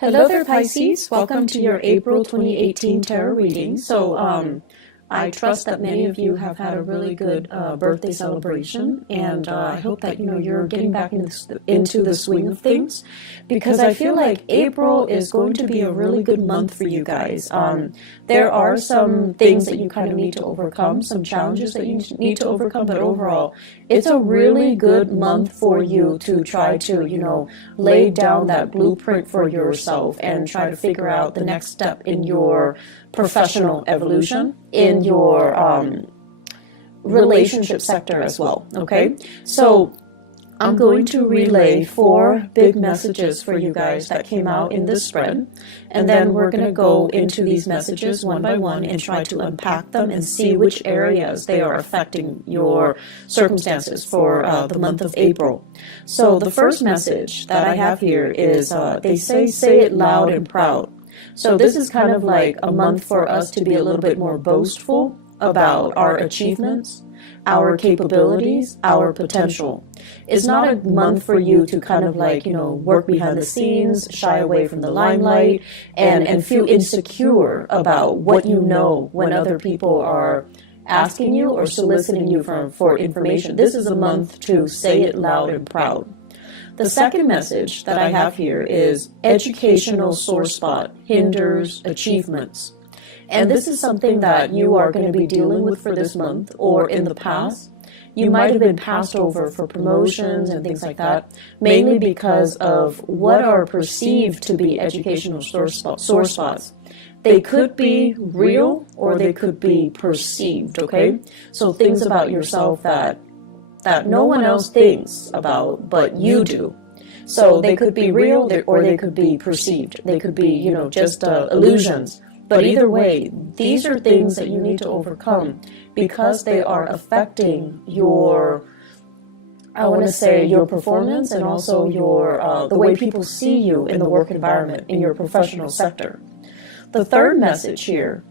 Hello there, Pisces. Welcome to your April 2018 tarot reading. I trust that many of you have had a really good birthday celebration, and I hope that you're getting back into the swing of things, because I feel like April is going to be a really good month for you guys. There are some things that you kind of need to overcome, some challenges that you need to overcome, but overall, it's a really good month for you to try to, lay down that blueprint for yourself and try to figure out the next step in your professional evolution, in your relationship sector as well, okay? So I'm going to relay 4 big messages for you guys that came out in this spread, and then we're going to go into these messages one by one and try to unpack them and see which areas they are affecting your circumstances for the month of April. So the first message that I have here is, they say it loud and proud. So this is kind of like a month for us to be a little bit more boastful about our achievements, our capabilities, our potential. It's not a month for you to kind of like, work behind the scenes, shy away from the limelight, and feel insecure about what you know when other people are asking you or soliciting you for information. This is a month to say it loud and proud. The second message that I have here is educational sore spot hinders achievements. And this is something that you are going to be dealing with for this month, or in the past. You might have been passed over for promotions and things like that, mainly because of what are perceived to be educational sore spots. They could be real or they could be perceived, okay? So things about yourself that no one else thinks about, but you do. So they could be real or they could be perceived. They could be, just illusions. But either way, these are things that you need to overcome because they are affecting your, I want to say, your performance and also your the way people see you in the work environment, in your professional sector. The third message here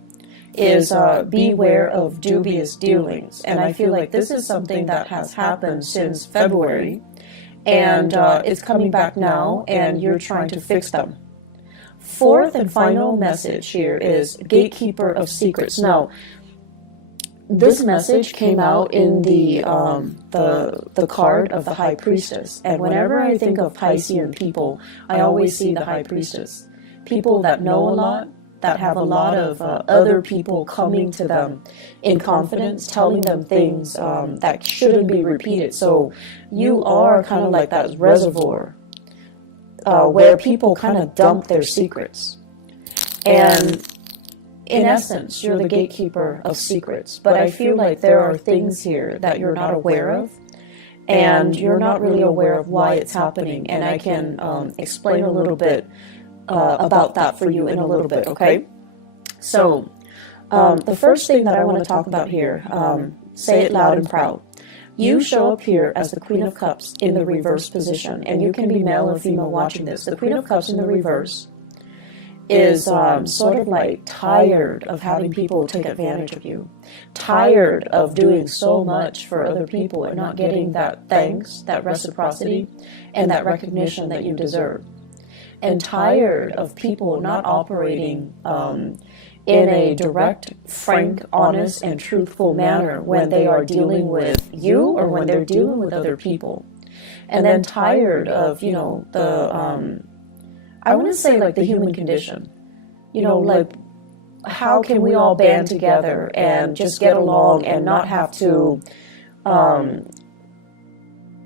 is beware of dubious dealings. And I feel like this is something that has happened since February, and it's coming back now, and you're trying to fix them. Fourth and final message here is Gatekeeper of Secrets. Now, this message came out in the card of the High Priestess, and whenever I think of Piscean people, I always see the High Priestess. People that know a lot, that have a lot of other people coming to them in confidence, telling them things that shouldn't be repeated. So you are kind of like that reservoir where people kind of dump their secrets. And in essence, you're the gatekeeper of secrets. But I feel like there are things here that you're not aware of, and you're not really aware of why it's happening. And I can explain a little bit about that for you in a little bit, okay? So, the first thing that I want to talk about here, say it loud and proud. You show up here as the Queen of Cups in the reverse position, and you can be male or female watching this. The Queen of Cups in the reverse is sort of like tired of having people take advantage of you, tired of doing so much for other people and not getting that thanks, that reciprocity, and that recognition that you deserve. And tired of people not operating in a direct, frank, honest, and truthful manner when they are dealing with you or when they're dealing with other people. And then tired of, I want to say like the human condition. Like how can we all band together and just get along and not have to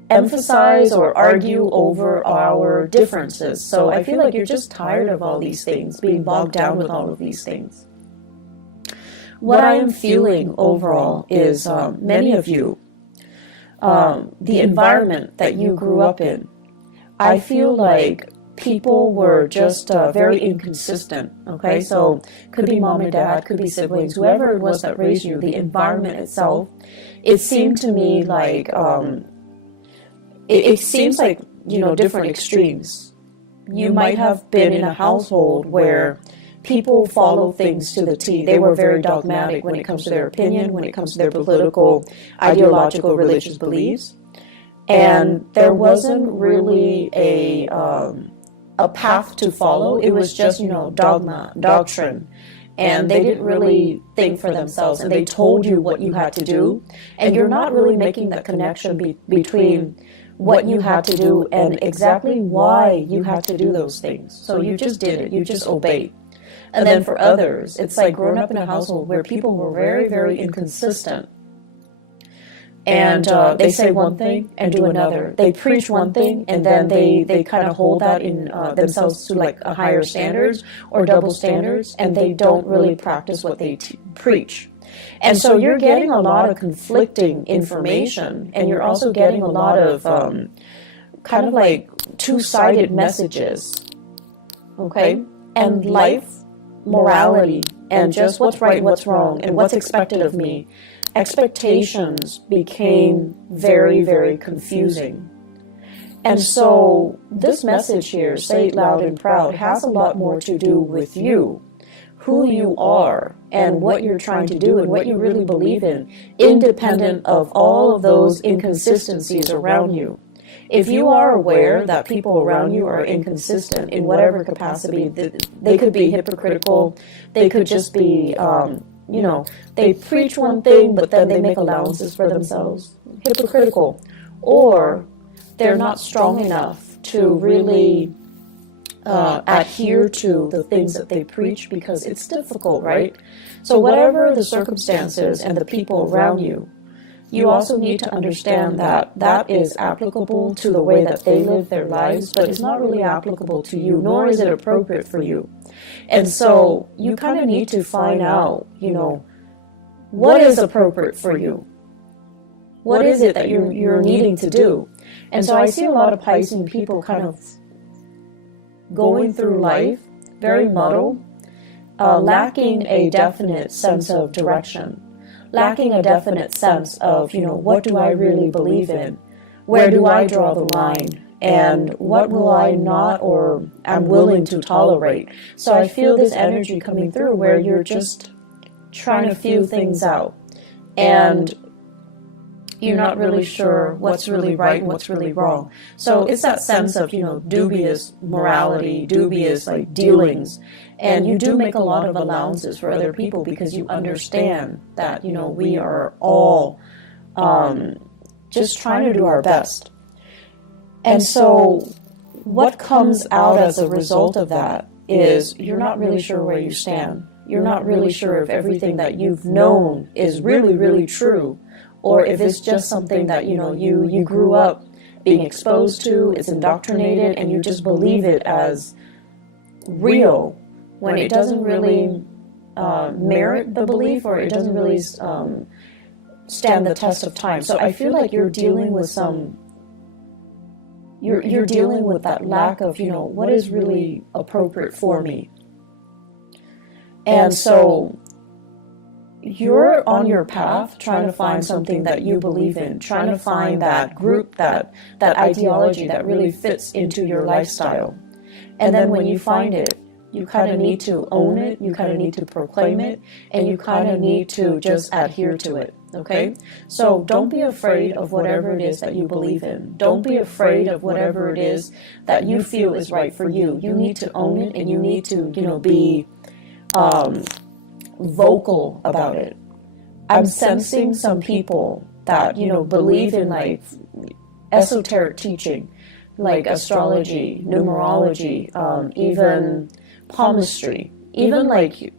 emphasize or argue over our differences. So I feel like you're just tired of all these things, being bogged down with all of these things. What I am feeling overall is many of you, the environment that you grew up in, I feel like people were just very inconsistent, okay? So could be mom and dad, could be siblings, whoever it was that raised you, the environment itself, it seemed to me like it seems like, different extremes. You might have been in a household where people follow things to the T. They were very dogmatic when it comes to their opinion, when it comes to their political, ideological, religious beliefs. And there wasn't really a path to follow. It was just, you know, dogma, doctrine. And they didn't really think for themselves, and they told you what you had to do, and you're not really making that connection between what you had to do and exactly why you had to do those things. So you just did it, you just obeyed. And then for others, it's like growing up in a household where people were very, very inconsistent. And they say one thing and do another. They preach one thing, and then they kind of hold that in themselves to like a higher standards or double standards, and they don't really practice what they preach. And so you're getting a lot of conflicting information, and you're also getting a lot of kind of like two-sided messages, okay? And life, morality, and just what's right, what's wrong, and what's expected of me. Expectations became very, very confusing. And so this message here, say it loud and proud, has a lot more to do with you, who you are, and what you're trying to do, and what you really believe in, independent of all of those inconsistencies around you. If you are aware that people around you are inconsistent in whatever capacity, they could be hypocritical, they could just be you know, they preach one thing, but then they make allowances for themselves. Hypocritical. Or they're not strong enough to really adhere to the things that they preach because it's difficult, right? So whatever the circumstances and the people around you, you also need to understand that that is applicable to the way that they live their lives, but it's not really applicable to you, nor is it appropriate for you. And so you kind of need to find out, you know, what is appropriate for you? What is it that you're needing to do? And so I see a lot of Piscean people kind of going through life very muddled, lacking a definite sense of direction, lacking a definite sense of, you know, what do I really believe in? Where do I draw the line? And what will I not or am willing to tolerate? So I feel this energy coming through where you're just trying to feel things out. And you're not really sure what's really right and what's really wrong. So it's that sense of, you know, dubious morality, dubious like dealings. And you do make a lot of allowances for other people because you understand that, you know, we are all just trying to do our best. And so what comes out as a result of that is you're not really sure where you stand. You're not really sure if everything that you've known is really, really true, or if it's just something that, you know, you grew up being exposed to, it's indoctrinated, and you just believe it as real when it doesn't really merit the belief, or it doesn't really stand the test of time. So I feel like you're dealing with you're dealing with that lack of, you know, what is really appropriate for me. And so you're on your path trying to find something that you believe in, trying to find that group, that ideology that really fits into your lifestyle. And then when you find it, you kind of need to own it, you kind of need to proclaim it, and you kind of need to just adhere to it, okay? So don't be afraid of whatever it is that you believe in. Don't be afraid of whatever it is that you feel is right for you. You need to own it, and you need to, you know, be vocal about it. I'm sensing some people that, you know, believe in like esoteric teaching, like astrology, numerology, even palmistry, even like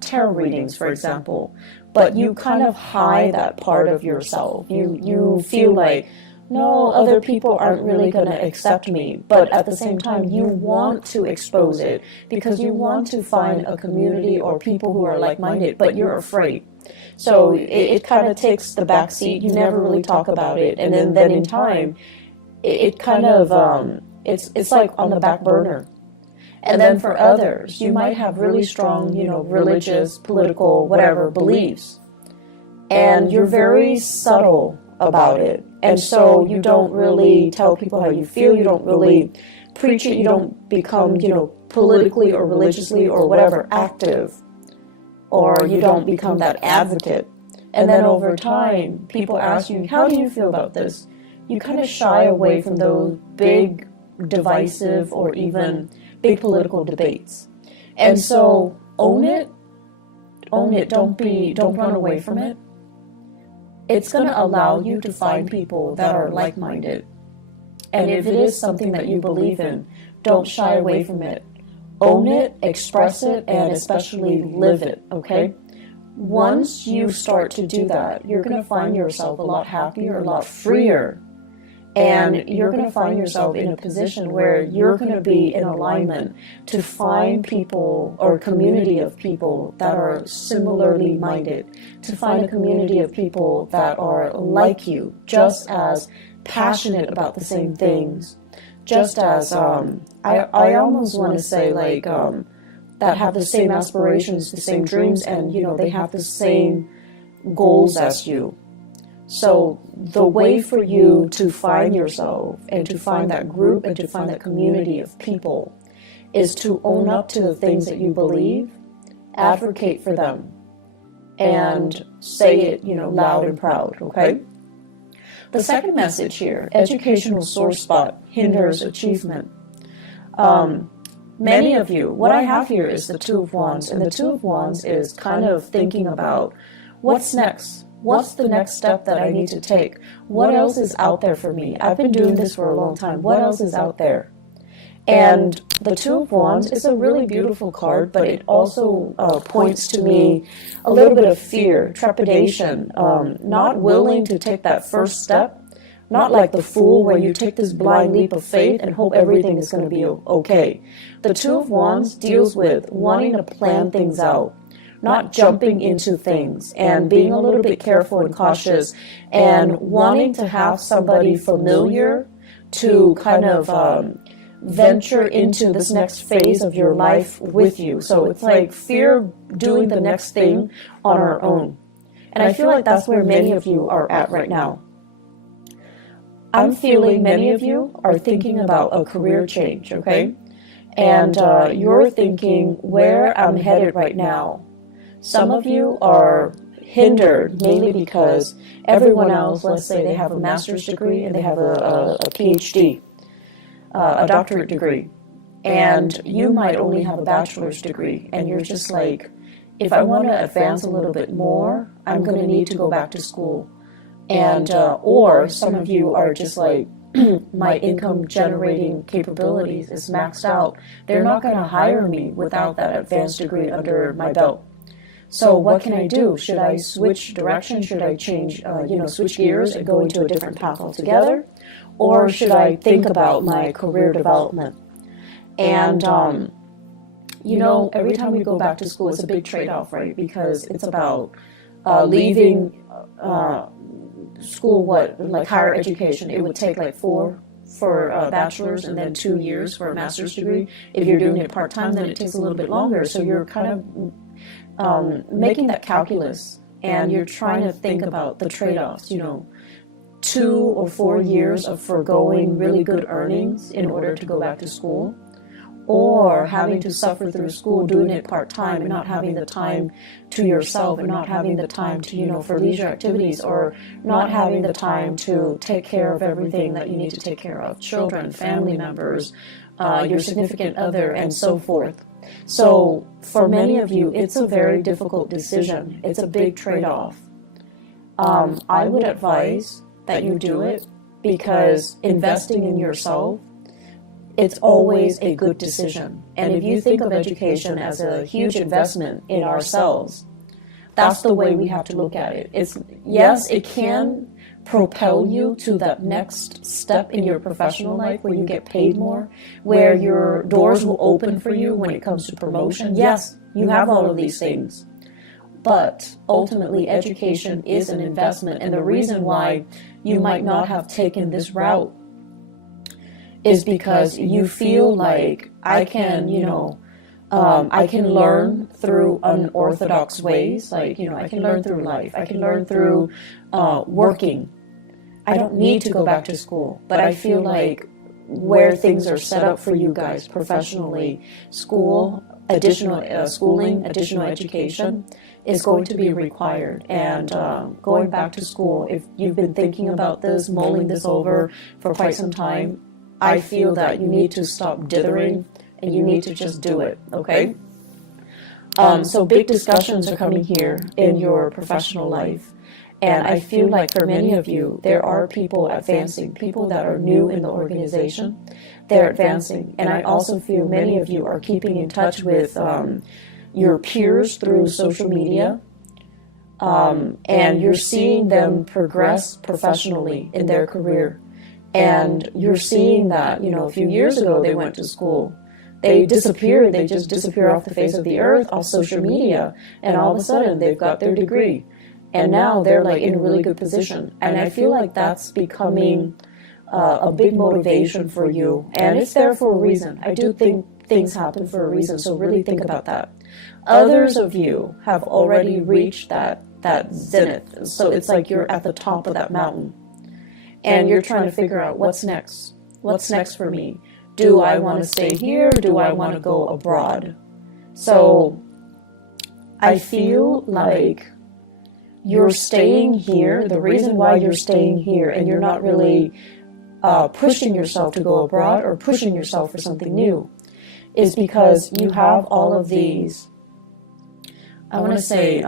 tarot readings, for example. But you kind of hide that part of yourself. You feel like, no, other people aren't really going to accept me. But at the same time, you want to expose it because you want to find a community or people who are like-minded, but you're afraid. So it kind of takes the back seat. You never really talk about it. And then in time, it kind of, it's like on the back burner. And then for others, you might have really strong, you know, religious, political, whatever beliefs. And you're very subtle about it. And so you don't really tell people how you feel. You don't really preach it. You don't become, you know, politically or religiously or whatever active. Or you don't become that advocate. And then over time, people ask you, how do you feel about this? You kind of shy away from those big divisive or even big political debates. And so own it, don't run away from it. It's going to allow you to find people that are like-minded. And if it is something that you believe in, don't shy away from it. Own it, express it, and especially live it, okay? Once you start to do that, you're going to find yourself a lot happier, a lot freer. And you're going to find yourself in a position where you're going to be in alignment to find people or community of people that are similarly minded, to find a community of people that are like you, just as passionate about the same things, just as, I almost want to say like, that have the same aspirations, the same dreams, and, you know, they have the same goals as you. So the way for you to find yourself and to find that group and to find that community of people is to own up to the things that you believe, advocate for them, and say it, you know, loud and proud, okay? The second message here, educational sore spot hinders achievement. Many of you, what I have here is the Two of Wands, and the Two of Wands is kind of thinking about what's next. What's the next step that I need to take? What else is out there for me? I've been doing this for a long time. What else is out there? And the Two of Wands is a really beautiful card, but it also points to me a little bit of fear, trepidation, not willing to take that first step, not like the Fool where you take this blind leap of faith and hope everything is going to be okay. The Two of Wands deals with wanting to plan things out, not jumping into things and being a little bit careful and cautious and wanting to have somebody familiar to kind of venture into this next phase of your life with you. So it's like fear doing the next thing on our own. And I feel like that's where many of you are at right now. I'm feeling many of you are thinking about a career change, okay? And you're thinking where I'm headed right now. Some of you are hindered mainly because everyone else, let's say they have a master's degree and they have a PhD, a doctorate degree, and you might only have a bachelor's degree, and you're just like, if I want to advance a little bit more, I'm going to need to go back to school. And or some of you are just like, my income generating capabilities is maxed out. They're not going to hire me without that advanced degree under my belt. So what can I do? Should I switch direction? Should I change, switch gears and go into a different path altogether? Or should I think about my career development? And, every time we go back to school, it's a big trade-off, right? Because it's about leaving school, like higher education. It would take like 4 for a bachelor's and then 2 years for a master's degree. If you're doing it part-time, then it takes a little bit longer. So you're kind of making that calculus, and you're trying to think about the trade-offs, 2 or 4 years of foregoing really good earnings in order to go back to school, or having to suffer through school, doing it part-time and not having the time to yourself and not having the time to, for leisure activities, or not having the time to take care of everything that you need to take care of, children, family members, your significant other, and so forth. So for many of you, it's a very difficult decision. It's a big trade-off. I would advise that you do it because investing in yourself, it's always a good decision. And if you think of education as a huge investment in ourselves, that's the way we have to look at it. Yes, it can propel you to that next step in your professional life where you get paid more, where your doors will open for you when it comes to promotion. Yes, you have all of these things. But ultimately, education is an investment. And the reason why you might not have taken this route is because you feel like I can learn through unorthodox ways. Like, I can learn through life. I can learn through working. I don't need to go back to school. But I feel like where things are set up for you guys professionally, school, additional schooling, additional education is going to be required. And going back to school, if you've been thinking about this, mulling this over for quite some time, I feel that you need to stop dithering and you need to just do it, okay? So big discussions are coming here in your professional life. And I feel like for many of you, there are people advancing, people that are new in the organization. They're advancing. And I also feel many of you are keeping in touch with your peers through social media. And you're seeing them progress professionally in their career. And you're seeing that, you know, a few years ago they went to school. They disappeared. They just disappear off the face of the earth, off social media. And all of a sudden they've got their degree. And now they're like in a really good position. And I feel like that's becoming a big motivation for you. And it's there for a reason. I do think things happen for a reason. So really think about that. Others of you have already reached that zenith. So it's like you're at the top of that mountain. And you're trying to figure out what's next. What's next for me? Do I want to stay here or do I want to go abroad? So I feel like you're staying here. The reason why you're staying here and you're not really pushing yourself to go abroad or pushing yourself for something new is because you have all of these, I want to say,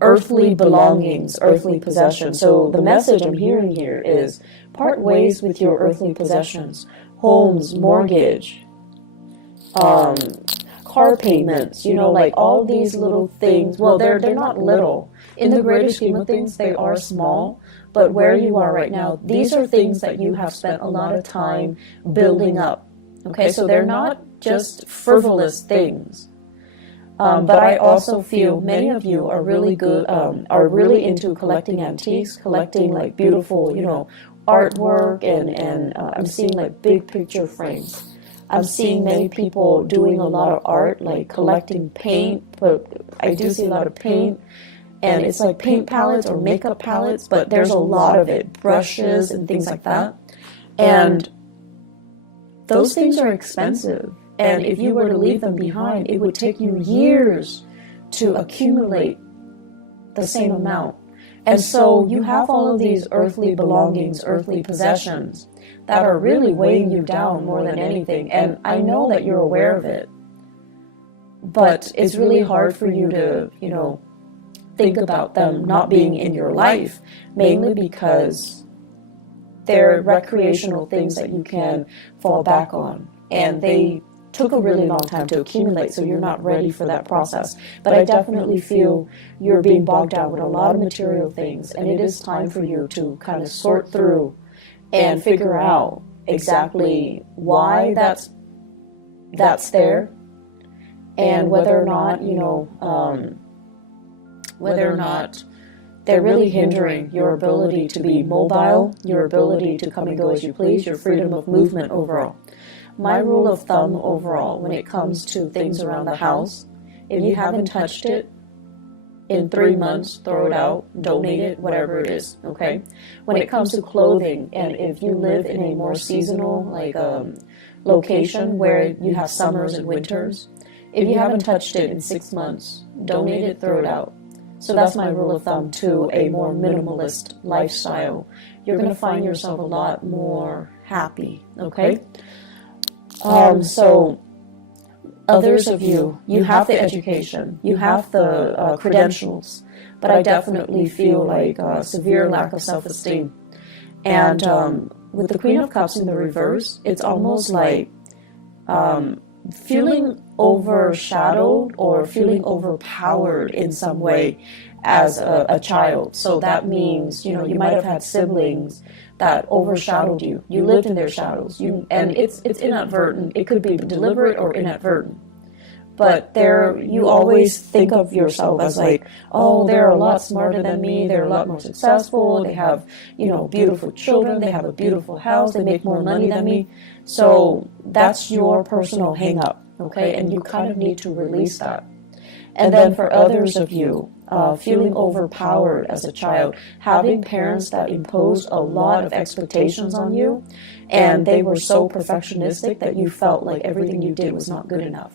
earthly belongings, earthly possessions. So the message I'm hearing here is part ways with your earthly possessions. Homes, mortgage, car payments, you know, like all these little things. Well, they're not little. In the greater scheme of things, they are small. But where you are right now, these are things that you have spent a lot of time building up. Okay, so they're not just frivolous things. But I also feel many of you are really good, are really into collecting antiques, collecting like beautiful, you know, artwork, and I'm seeing like big picture frames. I'm seeing many people doing a lot of art, like collecting paint, but I do see a lot of paint, and it's like paint palettes or makeup palettes, but there's a lot of it, brushes and things like that. And those things are expensive. And if you were to leave them behind, it would take you years to accumulate the same amount. And so you have all of these earthly belongings, earthly possessions that are really weighing you down more than anything. And I know that you're aware of it. But it's really hard for you to, you know, think about them not being in your life, mainly because they're recreational things that you can fall back on. And they took a really long time to accumulate, so you're not ready for that process. But I definitely feel you're being bogged down with a lot of material things, and it is time for you to kind of sort through and figure out exactly why that's there, and whether or not, you know, whether or not they're really hindering your ability to be mobile, your ability to come and go as you please, your freedom of movement overall. My rule of thumb overall when it comes to things around the house, if you haven't touched it in 3 months, throw it out, donate it, whatever it is, okay? When it comes to clothing, and if you live in a more seasonal like location where you have summers and winters, if you haven't touched it in 6 months, donate it, throw it out. So that's my rule of thumb to a more minimalist lifestyle. You're going to find yourself a lot more happy, okay? So others of you, you have the education, you have the credentials, but I definitely feel like a severe lack of self-esteem. And with the Queen of Cups in the reverse, it's almost like feeling overshadowed or feeling overpowered in some way as a child. So that means, you know, you might have had siblings that overshadowed you. You lived in their shadows. And it's inadvertent. It could be deliberate or inadvertent. But you always think of yourself as like, oh, they're a lot smarter than me. They're a lot more successful. They have, you know, beautiful children. They have a beautiful house. They make more money than me. So that's your personal hang-up, okay? And you kind of need to release that. And then for others of you, feeling overpowered as a child, having parents that imposed a lot of expectations on you, and they were so perfectionistic that you felt like everything you did was not good enough.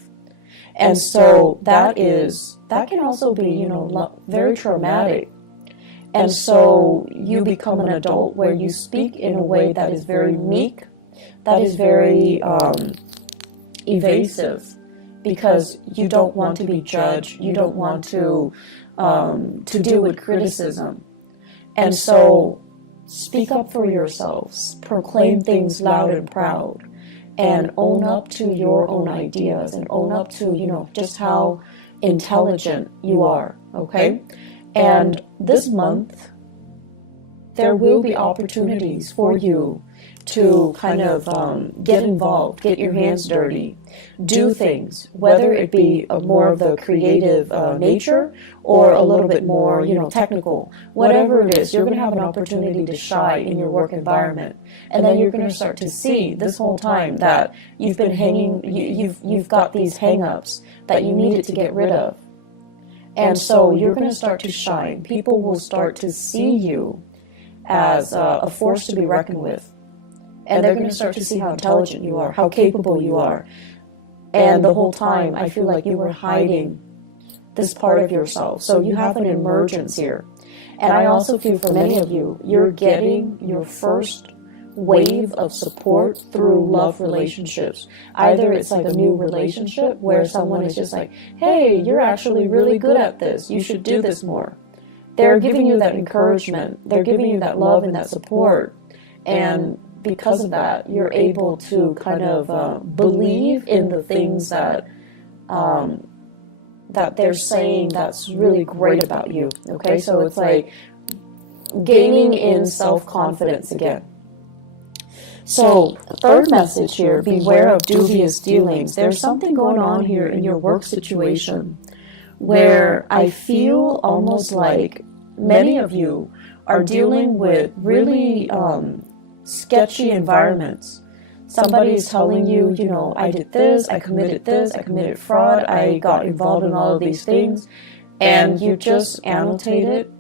And so that can also be, you know, very traumatic. And so you become an adult where you speak in a way that is very meek, that is very evasive, because you don't want to be judged, you don't want to deal with criticism. And so speak up for yourselves, proclaim things loud and proud, and own up to your own ideas, and own up to, you know, just how intelligent you are, okay? And this month, there will be opportunities for you to kind of get involved, get your hands dirty, do things, whether it be more of the creative nature or a little bit more, you know, technical. Whatever it is, you're going to have an opportunity to shine in your work environment. And then you're going to start to see this whole time that you've been hanging, you've got these hang-ups that you needed to get rid of. And so you're going to start to shine. People will start to see you as a force to be reckoned with. And they're going to start to see how intelligent you are, how capable you are. And the whole time, I feel like you were hiding this part of yourself. So you have an emergence here. And I also feel for many of you, you're getting your first wave of support through love relationships. Either it's like a new relationship where someone is just like, hey, you're actually really good at this. You should do this more. They're giving you that encouragement. They're giving you that love and that support. And because of that, you're able to kind of believe in the things that that they're saying that's really great about you. Okay, so it's like gaining in self-confidence again. So, third message here, beware of dubious dealings. There's something going on here in your work situation where I feel almost like many of you are dealing with really sketchy environments. Somebody is telling you, you know, I did this, I committed fraud, I got involved in all of these things, and you just annotate it,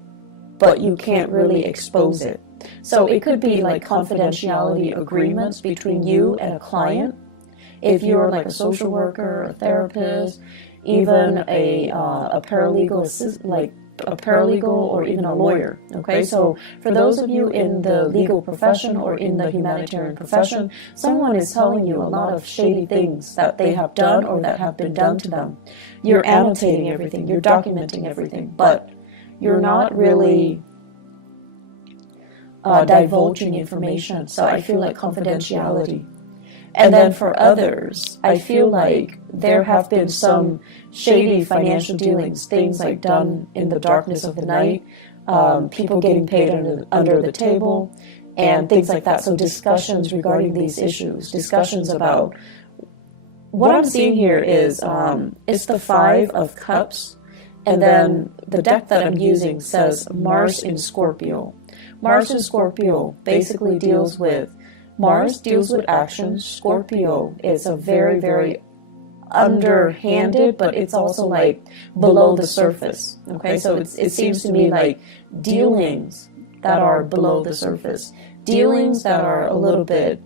but you can't really expose it. So it could be like confidentiality agreements between you and a client. If you're like a social worker, a therapist, even a paralegal assist, like a paralegal or even a lawyer. Okay, so for those of you in the legal profession or in the humanitarian profession, someone is telling you a lot of shady things that they have done or that have been done to them. You're annotating everything, you're documenting everything, but you're not really divulging information. So I feel like confidentiality. And then for others, I feel like there have been some shady financial dealings, things like done in the darkness of the night, people getting paid under the table, and things like that. So discussions regarding these issues, discussions about what I'm seeing here is it's the Five of Cups, and then the deck that I'm using says Mars in Scorpio. Mars in Scorpio basically deals with Mars deals with actions. Scorpio is a very, very underhanded, but it's also like below the surface. Okay, so it seems to me like dealings that are below the surface, dealings that are a little bit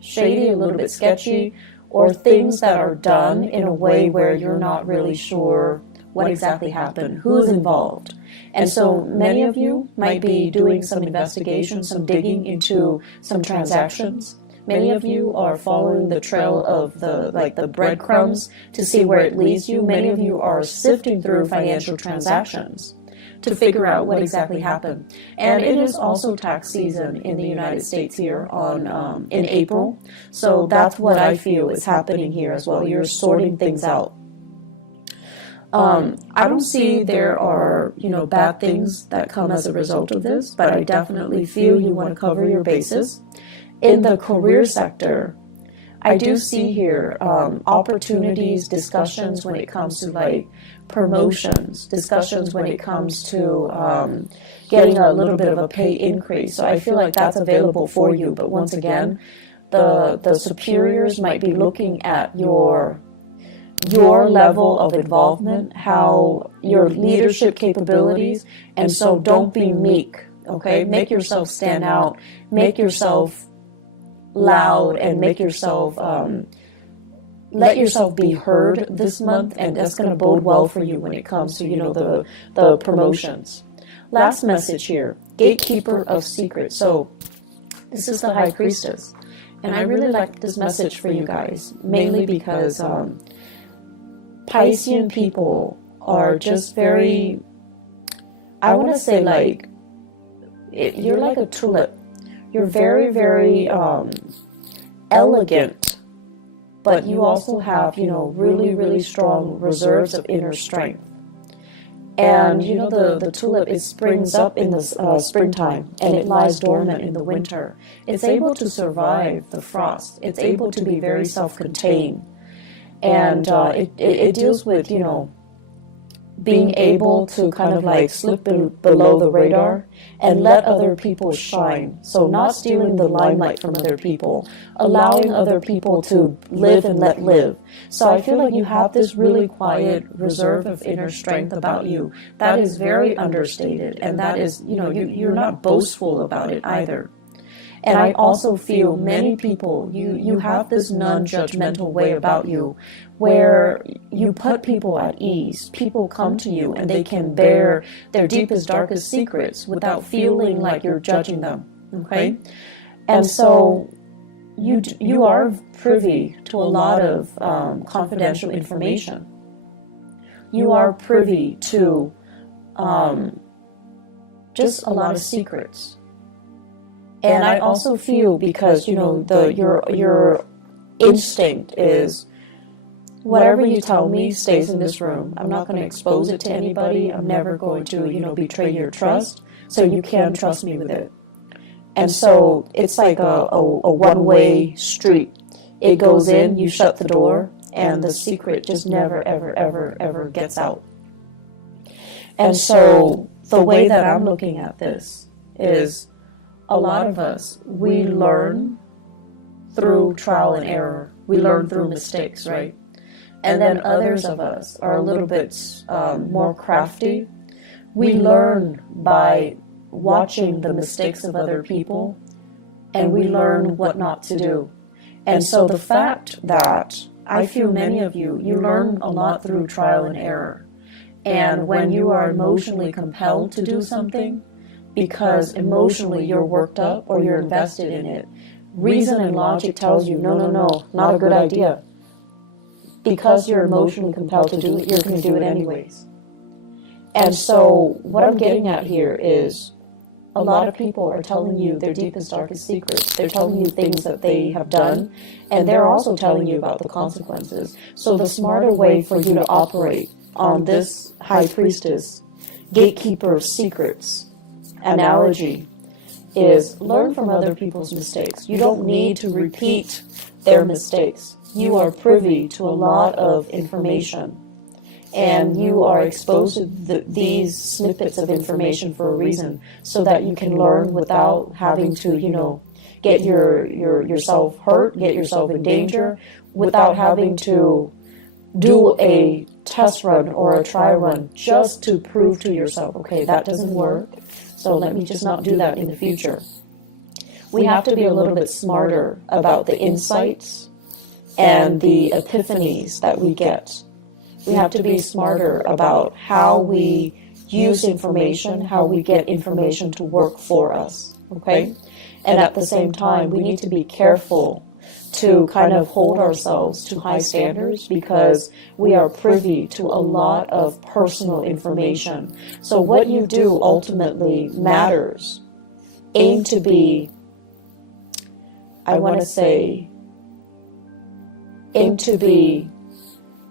shady, a little bit sketchy, or things that are done in a way where you're not really sure what exactly happened, who's involved. And so many of you might be doing some investigation, some digging into some transactions. Many of you are following the trail of the breadcrumbs to see where it leads you. Many of you are sifting through financial transactions to figure out what exactly happened. And it is also tax season in the United States here in April. So that's what I feel is happening here as well. You're sorting things out. I don't see there are, bad things that come as a result of this, but I definitely feel you want to cover your bases. In the career sector, I do see here opportunities, discussions when it comes to like promotions, discussions when it comes to getting a little bit of a pay increase. So I feel like that's available for you. But once again, the superiors might be looking at your level of involvement, how your leadership capabilities, and so don't be meek, okay? Make yourself stand out, make yourself loud, and make yourself, let yourself be heard this month, and that's going to bode well for you when it comes to, the promotions. Last message here, Gatekeeper of Secrets. So this is the High Priestess. And I really like this message for you guys, mainly because Piscean people are just very, I want to say like, you're like a tulip. You're very, very elegant, but you also have, you know, really, really strong reserves of inner strength. And you know, the tulip, it springs up in the springtime, and it lies dormant in the winter. It's able to survive the frost. It's able to be very self-contained. And it deals with, you know, being able to kind of like slip below the radar and let other people shine. So not stealing the limelight from other people, allowing other people to live and let live. So I feel like you have this really quiet reserve of inner strength about you that is very understated, and that is, you know, you're not boastful about it either. And I also feel many people, you have this non-judgmental way about you where you put people at ease. People come to you and they can bear their deepest, darkest secrets without feeling like you're judging them, okay? And so you are privy to a lot of confidential information. You are privy to just a lot of secrets. And I also feel, because, you know, your instinct is whatever you tell me stays in this room. I'm not going to expose it to anybody. I'm never going to, you know, betray your trust. So you can trust me with it. And so it's like a one-way street. It goes in, you shut the door, and the secret just never, ever, ever, ever gets out. And so the way that I'm looking at this is, a lot of us, we learn through trial and error. We learn through mistakes, right? And then others of us are a little bit more crafty. We learn by watching the mistakes of other people, and we learn what not to do. And so the fact that I feel many of you learn a lot through trial and error. And when you are emotionally compelled to do something, because emotionally you're worked up or you're invested in it, reason and logic tells you, no, not a good idea. Because you're emotionally compelled to do it, you're going to do it anyways. And so what I'm getting at here is, a lot of people are telling you their deepest, darkest secrets. They're telling you things that they have done, and they're also telling you about the consequences. So the smarter way for you to operate on this High Priestess, Gatekeepers Secrets analogy is learn from other people's mistakes. You don't need to repeat their mistakes. You are privy to a lot of information, and you are exposed to these snippets of information for a reason, so that you can learn without having to, you know, get yourself hurt, get yourself in danger, without having to do a test run or a try run just to prove to yourself, okay, that doesn't work, so let me just not do that in the future. We have to be a little bit smarter about the insights and the epiphanies that we get. We have to be smarter about how we use information, how we get information to work for us, okay? And at the same time, we need to be careful to kind of hold ourselves to high standards, because we are privy to a lot of personal information. So what you do ultimately matters. Aim to be, aim to be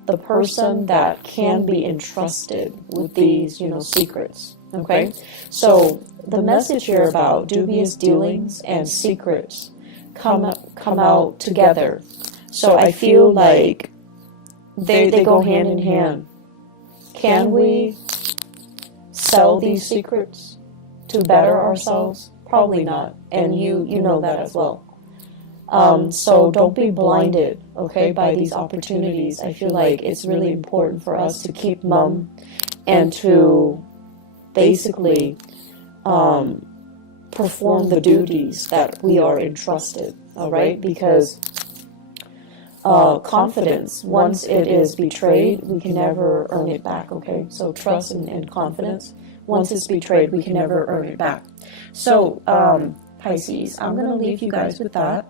the person that can be entrusted with these, you know, secrets, okay? So the message here about dubious dealings and secrets come out together. So I feel like they go hand in hand. Can we sell these secrets to better ourselves? Probably not, and you know that as well. So don't be blinded, okay, by these opportunities. I feel like it's really important for us to keep mum and to basically perform the duties that we are entrusted, all right? Because confidence, once it is betrayed, we can never earn it back, okay? So trust and confidence, once it's betrayed, we can never earn it back. So, Pisces, I'm going to leave you guys with that.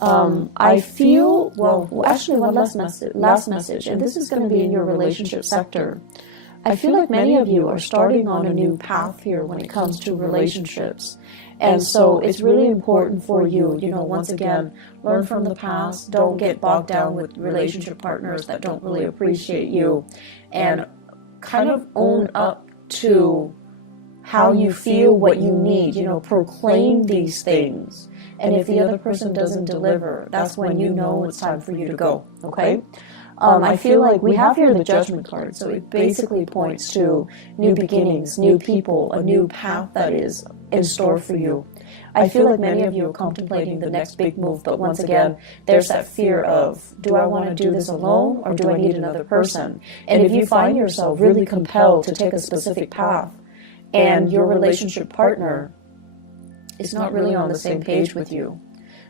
I feel, well, actually one last message, and this is going to be in your relationship sector. I feel like many of you are starting on a new path here when it comes to relationships. And so it's really important for you, you know, once again, learn from the past. Don't get bogged down with relationship partners that don't really appreciate you. And kind of own up to how you feel, what you need, you know, proclaim these things. And if the other person doesn't deliver, that's when you know it's time for you to go, okay? I feel like we have here the Judgment card, so it basically points to new beginnings, new people, a new path that is in store for you. I feel like many of you are contemplating the next big move, but once again, there's that fear of, do I want to do this alone or do I need another person? And if you find yourself really compelled to take a specific path and your relationship partner is not really on the same page with you,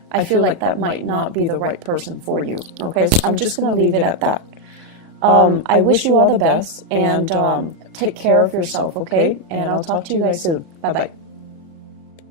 I feel like that might not be the right person for you. Okay, so I'm just going to leave it at that. I wish you all the best, and take care of yourself, okay? And I'll talk to you guys soon. Bye-bye.